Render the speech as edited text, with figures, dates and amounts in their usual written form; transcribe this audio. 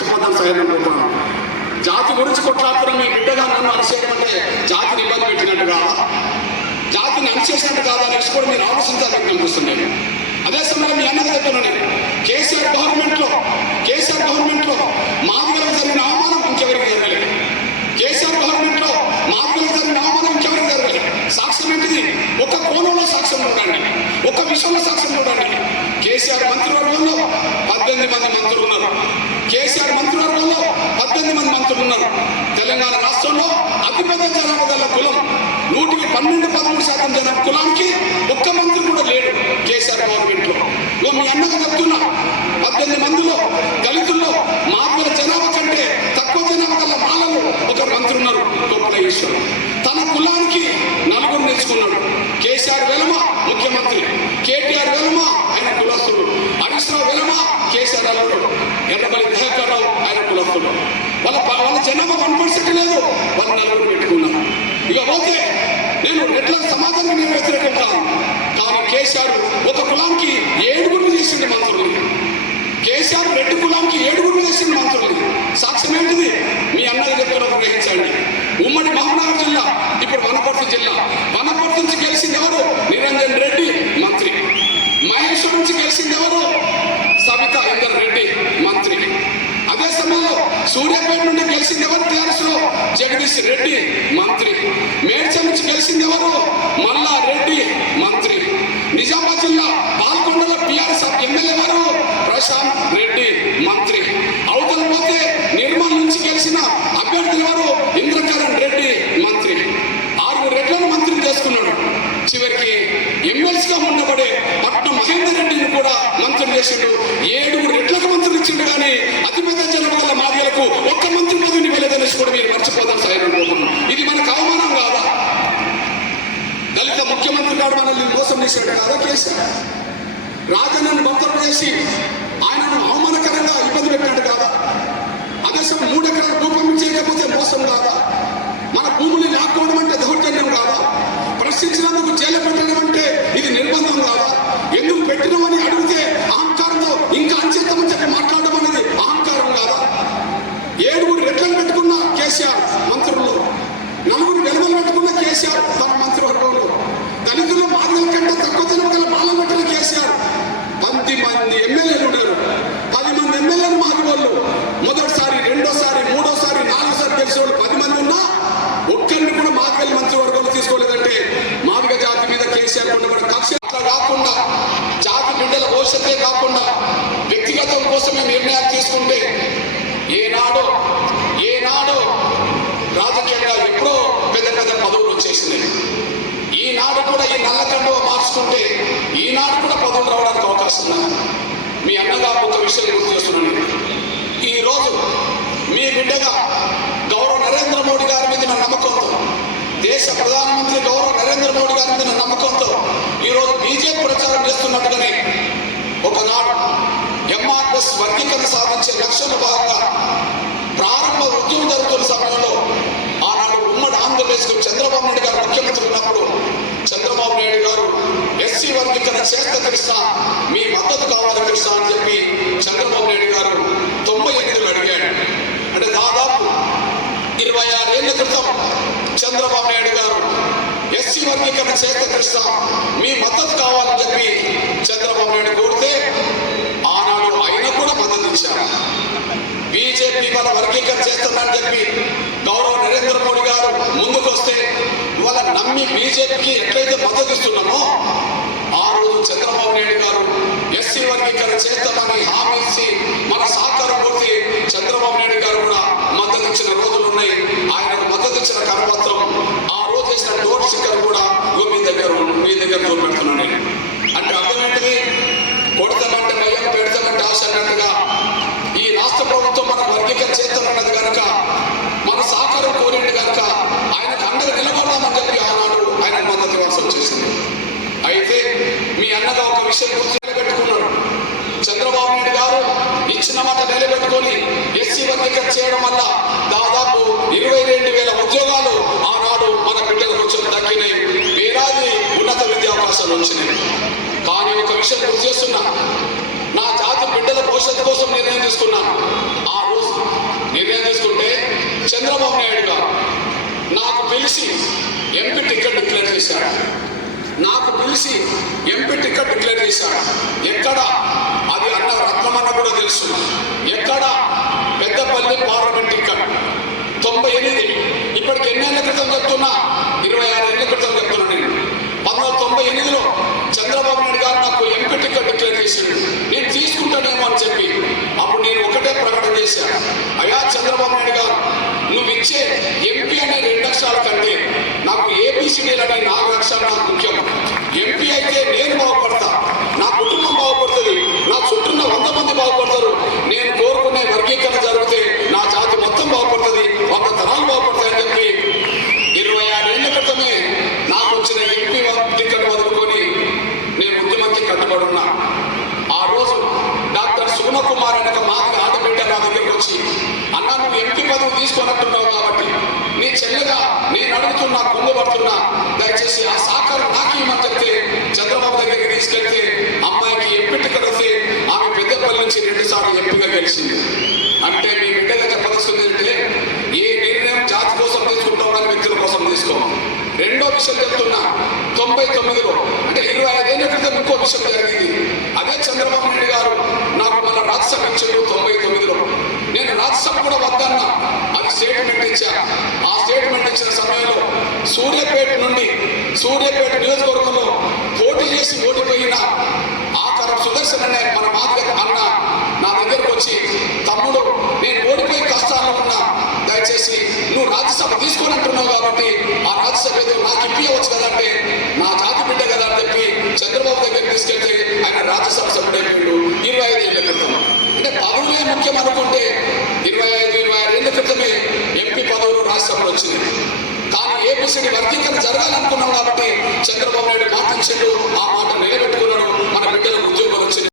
మర్చిపోతాను సైన్ అనుకుంటున్నాను. జాతి గురించి కొట్లాడుతున్న మీ బిడ్డగా నన్ను అరిచేయడం అంటే జాతిని ఇబ్బంది పెట్టినట్టు కాదా, జాతిని అరిచేసినట్టు కాదా అనేసి కూడా మీరు ఆలోచించాలని కనిపిస్తుంది. అదే సమయంలో మీ అన్నది చెప్తున్నాను, కేసీఆర్ గవర్నమెంట్లో మాదిగలకు జరిగిన అవమానం ఇంకెవరికి జరగలేదు. కేసీఆర్ గవర్నమెంట్లో మాదిగలకు జరిగిన అవమానం ఇంకెవరికి జరగలేదు. సాక్ష్యం ఏంటిది? ఒక కోణంలో సాక్ష్యం చూడండి, ఒక విషయంలో సాక్ష్యం చూడండి. కేసీఆర్ మంత్రివర్గంలో 18 మంది మంత్రులు ఉన్నారు. కేసీఆర్ మంత్రివర్గంలో 18 మంది మంత్రులు ఉన్నారు. తెలంగాణ రాష్ట్రంలో అతిపెద్ద జనాభా గల కులం 12-13% జనాభా కులానికి ఒక్క మంత్రి కూడా లేడు కేసీఆర్ గవర్నమెంట్లో. మీ అన్నగా చెప్తున్నా, 18 మందిలో దళితుల్లో మాదిగల జనాభా కంటే తక్కువ జనాభా గల మాలలో ఒక మంత్రి ఉన్నారు, గొప్పల ఈశ్వరు. తన కులానికి 4 నేర్చుకున్నాడు. కేసీఆర్ వెలమ ముఖ్యమంత్రి, కేటీఆర్ వెలమ ఆయన కులస్తుడు, హరీష్ రావు వెలమ కేసీఆర్ అల్లుడు, ఎర్రబల్లి దయాకర్ రావు ఆయన కులస్తుడు. వాళ్ళ జనాభా 1% లేదు, వాళ్ళు 4 పెట్టుకున్నారు. ఇక పోతే నేను రెడ్ల సమాజానికి నేను వ్యతిరేకంటాను, కానీ కేసీఆర్ ఒక కులానికి 7 చేసింది మంత్రుల్ని. కేసీఆర్ రెడ్డి కులానికి 7 చేసింది మంత్రుల్ని. సాక్ష్యం ఏంటిది? మీ అన్నది చెప్తున్నప్పుడు గ్రహించండి. ఉమ్మడి మహబూబ్నగర్ జిల్లా, ఇప్పుడు వనపర్తి జిల్లా, వనపర్తి నుంచి గెలిచింది ఎవరు? నిరంజన్ రెడ్డి మంత్రి. మహేశ్వర్ నుంచి గెలిచింది ఎవరు? సబితా ఇందర్ రెడ్డి మంత్రి. అదే సమయంలో సూర్యాపేట నుండి గెలిచింది ఎవరు? టీఆర్ఎస్ లో జగదీష్ రెడ్డి మంత్రి. మేడ్చల్ నుంచి గెలిచింది ఎవరు? మల్లా రెడ్డి మంత్రి. నిజామాబాద్ జిల్లా పాల్గొండలో టీఆర్ఎస్ ఎమ్మెల్యే ఎవరు? ప్రశాంత్ రెడ్డి మంత్రి. అవతల పోతే నిర్మల్ నుంచి గెలిచిన అభ్యర్థులు ఎవరు? ఇంద్రకరణ్ రెడ్డి మంత్రి. 6 రెడ్లను మంత్రిని చేసుకున్నాడు. చివరికి ఎమ్మెల్సీగా ఉండబడే పట్నం మహేందర్ రెడ్డిని కూడా మంత్రిని చేసిండు. 7 రెడ్లకు మంత్రులు ఇచ్చిండు, కానీ అతిపెద్ద జనాభా మాదిగలకు ఒక్క మంత్రి పదవిని ఇవ్వలేదనేసి కూడా మీరు మర్చిపోతారు సాయం. ఇది మనకు అవమానం కాదా? దళిత ముఖ్యమంత్రి కాదు మనల్ని మోసం చేశాడు కాదా కేసీఆర్? రాజన్నను మంత్రులు చేసి ఆయనను అవమానకరంగా ఇబ్బంది పెట్టినట్టు కాదా? అదే 3 ఎకరాల రూపం చేయకపోతే మోసం కాదా? మన భూములు లాక్కోవడం అంటే దౌర్జన్యం కాదా? ప్రశ్నించినందుకు జైలు పెట్టడం అంటే ఇది నిర్బంధం కాదా? ఎందుకు పెట్టినవని అడిగితే అహంకారంతో ఇంకా అంచెత్తమని చెప్పి మాట్లాడడం అనేది అహంకారం కాదా? 7 రెడ్లను పెట్టుకున్న కేసీఆర్ మంత్రుల్లో, 4 వెలువలు పెట్టుకున్న కేసీఆర్ తన మంత్రివర్గంలో, దళితుల్లో మాదిగల కంటే తక్కువ జనాభా గల మాలను పెట్టిన కేసీఆర్ 10 మంది ఎమ్మెల్యేలు ఉన్నారు. 10 మంది ఎమ్మెల్యేలు మాది వాళ్ళు. మొదటిసారి, రెండోసారి, మూడోసారి, 4సారి గెలిచిన వాళ్ళు 10 మంది ఉన్నా ఒక్కరిని కూడా మాదిగల మంత్రివర్గంలో తీసుకోలేదంటే మాదిగ జాతి మీద కేసీఆర్ ఉండబడిన కక్ష. అట్లా కాకుండా జాతి బిడ్డల భవిష్యత్తే కాకుండా వ్యక్తిగతం కోసమే నిర్ణయాలు తీసుకుంటే ఏనాడో రాజకీయంగా ఎప్పుడో పెద్ద పదవులు వచ్చేసినాయి. ఈనాడు కూడా ఈ నల్లకండువ మార్చుకుంటే ఈనాడు కూడా పదవులు రావడానికి అవకాశం ఉంది. మీ అన్నగా ఒక విషయం గుర్తు చేస్తున్నాను. ఈరోజు మీ బిడ్డగా గౌరవ నరేంద్ర మోడీ గారి మీద నమ్మకంతో, దేశ ప్రధానమంత్రి గౌరవ నరేంద్ర మోడీ గారి మీద నమ్మకంతో ఈరోజు బీజేపీ ప్రచారం చేస్తున్నట్టుగానే ఒకనాడు ఎంఆర్ఎస్ వర్గీకరణ సాధించే లక్ష్యంలో భాగంగా ప్రారంభ ఉద్యమం జరుగుతున్న సమయంలో ఆనాడు ఉమ్మడి ఆంధ్రప్రదేశ్కు చంద్రబాబు నాయుడు గారు ముఖ్యమంత్రి ఉన్నప్పుడు చంద్రబాబు నాయుడు గారు ఎస్సీ వర్గీకరణ చేస్తే కృష్ణ మీ మద్దతు కావాలి కృష్ణ అని చెప్పి చంద్రబాబు నాయుడు గారు 98లో అడిగాడు. అంటే దాదాపు 26 ఏళ్ల క్రితం చంద్రబాబు నాయుడు గారు ఎస్సీ వర్గీకరణ చేస్తే కృష్ణ మీ మద్దతు కావాలని చెప్పి చంద్రబాబు నాయుడు కోరితే ఆనాడు ఆయన కూడా మద్దతు ఇచ్చారు. బీజేపీ వాళ్ళ వర్గీకరణ చేస్తుందని చెప్పి గౌరవ నరేంద్ర మోడీ గారు ముందుకు వస్తే ఇవాళ నమ్మి బీజేపీకి ఎట్లయితే మద్దతు ఇస్తున్నామో ఆ రోజు చంద్రబాబు నాయుడు గారు ఎస్సీ వర్గీకరణ చేస్తామని హామీ ఇచ్చి మన సహకారం పూర్తి చంద్రబాబు నాయుడు గారు కూడా మద్దతు ఇచ్చిన రోజులు ఉన్నాయి. ఆయనకు మద్దతు ఇచ్చిన కరపత్రం, ఆ రోజు వేసిన డోర్ స్టిక్కర్ కూడా మీ దగ్గర చూపెడుతున్నాను నేను. అంటే అర్థమేంటిది? కొడతామంటే భయం, పెడతామంటే ఆశ అన్నట్టుగా ఈ రాష్ట్ర ప్రభుత్వం మన వర్గీకరణ చేస్తామన్నది కనుక, మన సహకారం కోరింది కనుక ఆయనకు అందరూ నిలబడదామని చెప్పి ఆనాడు ఆయన మద్దతు ఇవ్వాల్సి వచ్చేసింది. అయితే మీ అన్నగా ఒక విషయం గుర్తు నిలబెట్టుకున్నాడు. చంద్రబాబు నాయుడు గారు ఇచ్చిన మాట నిలబెట్టుకొని ఎస్సీ వర్గీకరణ చేయడం వల్ల దాదాపు 22,000 ఉద్యోగాలు ఆనాడు మన బిడ్డలకు కొంచెం తగ్గినాయి. వేలాది ఉన్నత విద్యా అవకాశాలు వచ్చినాయి. కానీ ఒక విషయం గుర్తు చేస్తున్నా, నా జాతి బిడ్డల భవిష్యత్తు కోసం నిర్ణయం తీసుకున్నాను. ఆ రోజు చంద్రబాబు నాయుడు గారు నాకు పిలిచి ఎంపీ టికెట్ డిక్లేర్ చేశారు. ఎక్కడ అది అన్న రత్నమన్న కూడా తెలుసు. ఎక్కడ పెద్దపల్లి పార్లమెంట్ టికెట్ 98. ఇప్పటికి ఎన్నేళ్ల క్రితం చెప్తున్నా, 26 ఏళ్ల క్రితం చెప్తున్నా. నేను 1998లో చంద్రబాబు నాయుడు గారు నాకు ఎంపీ టికెట్ డిక్లేర్ చేసిండు. నేను తీసుకుంటానేమో అని చెప్పి అప్పుడు నేను ఒకటే ప్రకటన చేశాను, అయ్యా చంద్రబాబు నాయుడు గారు, నువ్వు ఇచ్చే ఎంపీ అనే 2 అక్షరాల కంటే నాకు ఏబిసిడీలు అనే 4 అక్షరాలు నాకు ముఖ్యం. ఎంపీ అయితే నేను బాగుపడతా, నా కుటుంబం బాగుపడుతుంది, నా చుట్టూన్న 100 మంది బాగుపడతారు. నేను కోరుకునే వర్గీకరణ జరిగితే నా జాతి మొత్తం బాగుపడుతుంది, 100 తరాలు బాగుపడతాయని చెప్పి 26 ఏళ్ల క్రితమే నాకు వచ్చిన ఎంపీ టికెట్ వదులుకొని నేను ముఖ్యమంత్రి కట్టుబడి ఉన్నా. ఆ రోజు డాక్టర్ సుగుణకుమార్ అనే ఒక మాదిరి ఆడబిడ్డ నా దగ్గరికి వచ్చి, అన్నా నువ్వు ఎంపీ పదవి తీసుకున్నట్టున్నావు కాబట్టి నీ చెల్లెగా నేను అడుగుతున్నా, పొంగబడుతున్నా, దయచేసి ఆ సహకారం నాకు ఇవ్వమని చెప్తే చంద్రబాబు దగ్గరికి తీసుకెళ్తే అమ్మాయికి ఎంపీ టికెట్ వస్తే ఆమె పెద్దపల్లి నుంచి 2 సార్లు ఎంపీగా గెలిచింది. అంటే మీ బిడ్డ దగ్గర పరిస్థితి అంటే ఏ నిర్ణయం జాతి కోసం తీసుకుంటాం కానీ వ్యక్తుల కోసం తీసుకోవాలి. రెండో విషయం చెప్తున్నా, 99లో అంటే 25 ఏళ్ల క్రితం ఇంకో విషయం జరిగింది. అదే చంద్రబాబు నాయుడు గారు నాకు మళ్ళీ రాజ్యసభ ఇచ్చాడు 99లో. నేను రాజ్యసభ కూడా వద్దన్నా, అది స్టేట్మెంట్ ఇచ్చా. ఆ స్టేట్మెంట్ ఇచ్చిన సమయంలో సూర్యాపేట నియోజకవర్గంలో పోటీ చేసి ఓడిపోయిన ఆకారం సుదర్శన్ అనే మన మాదిరి అన్న నా దగ్గరకు వచ్చి, తమ్ముడు నేను ఓడిపోయి కష్టాల్లో ఉన్నా, దయచేసి నువ్వు రాజ్యసభ తీసుకున్నట్టున్నావు కాబట్టి ఆ రాజ్యసభ ఏదో నాకు ఇప్పించవచ్చు కదంటే, నా జాతి బిడ్డ కదా అని చెప్పి చంద్రబాబు దగ్గరికి తీసుకెళ్తే ఆయన రాజ్యసభ సభ్యుడైపోయాడు 25 ఏళ్ల క్రితం. అంటే పదవులే ముఖ్యం అనుకుంటే 25-26 ఏళ్ల క్రితమే ఎంపీ పదవులు రాజ్యసభలో వచ్చింది. కానీ ఏపీసీడీ వర్గీకరణ జరగాలనుకున్నాం కాబట్టి చంద్రబాబు నాయుడు మాటించాడు, ఆ మాట